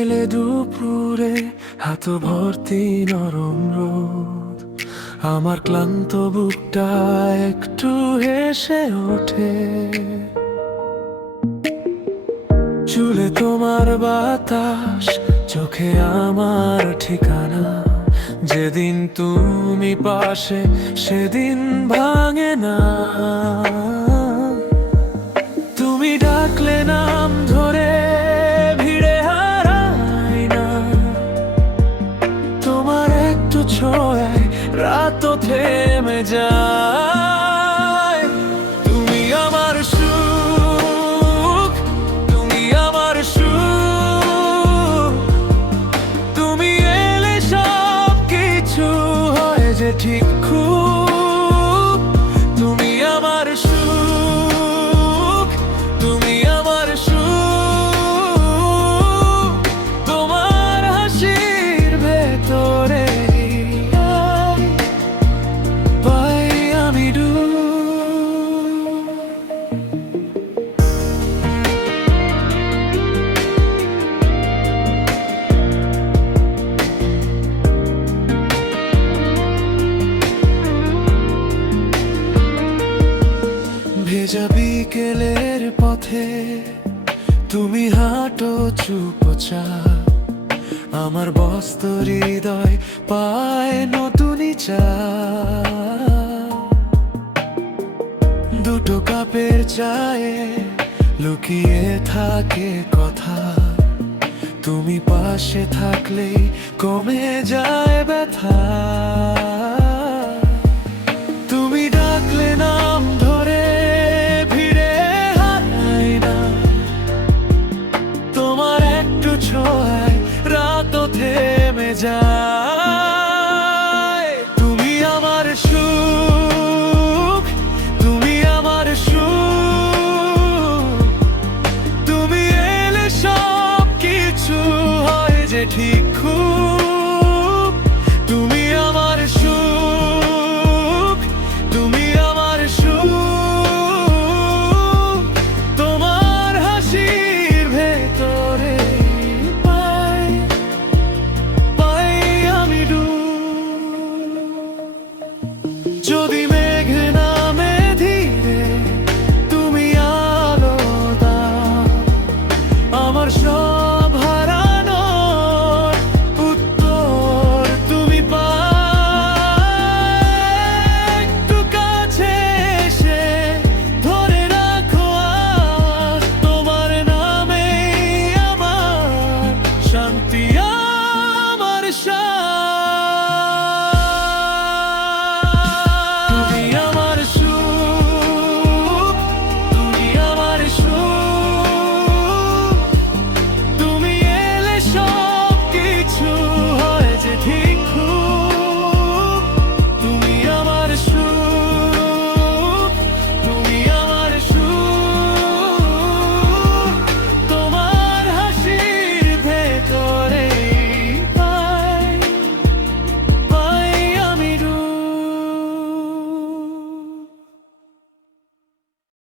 এলে দুপুরে হাত ভর্তি নরম রোদ, আমার ক্লান্ত বুকটা একটু হেসে ওঠে। চুলে তোমার বাতাস, চোখে আমার ঠিকানা, যেদিন তুমি পাশে সেদিন ভাঙে না। তুমি ডাকলে নাম ধরে ভিড়ে হারাই না, তোমার একটু ছোঁয়ায় রাত থেমে যায়। তুমি আমার সুখ, তুমি আমার সুখ, তুমি এলে সব কিছু হয় যে ঠিক খুব। তুমি আমার সুখ, তুমি আমার সুখ, তোমার হাসির ভেতরে পাই আমি ডুব। ভেজা বিকেলের পথে তুমি হাঁটো চুপচাপ, আমার ব্যস্ত হৃদয় পায় নতুনই চাপ। দুটো কাপের চায়ে লুকিয়ে থাকে কথা, তুমি পাশে থাকলেই কমে যায় ব্যথা। তুমি ডাকলে নাম ধরে ভিড়ে হারাই না, তোমার একটু ছোঁয়ায় রাত থেমে যায়। তুমি আমার সুখ, তুমি আমার সুখ, তুমি এলে সব কিছু হয় যে ঠিক খুব।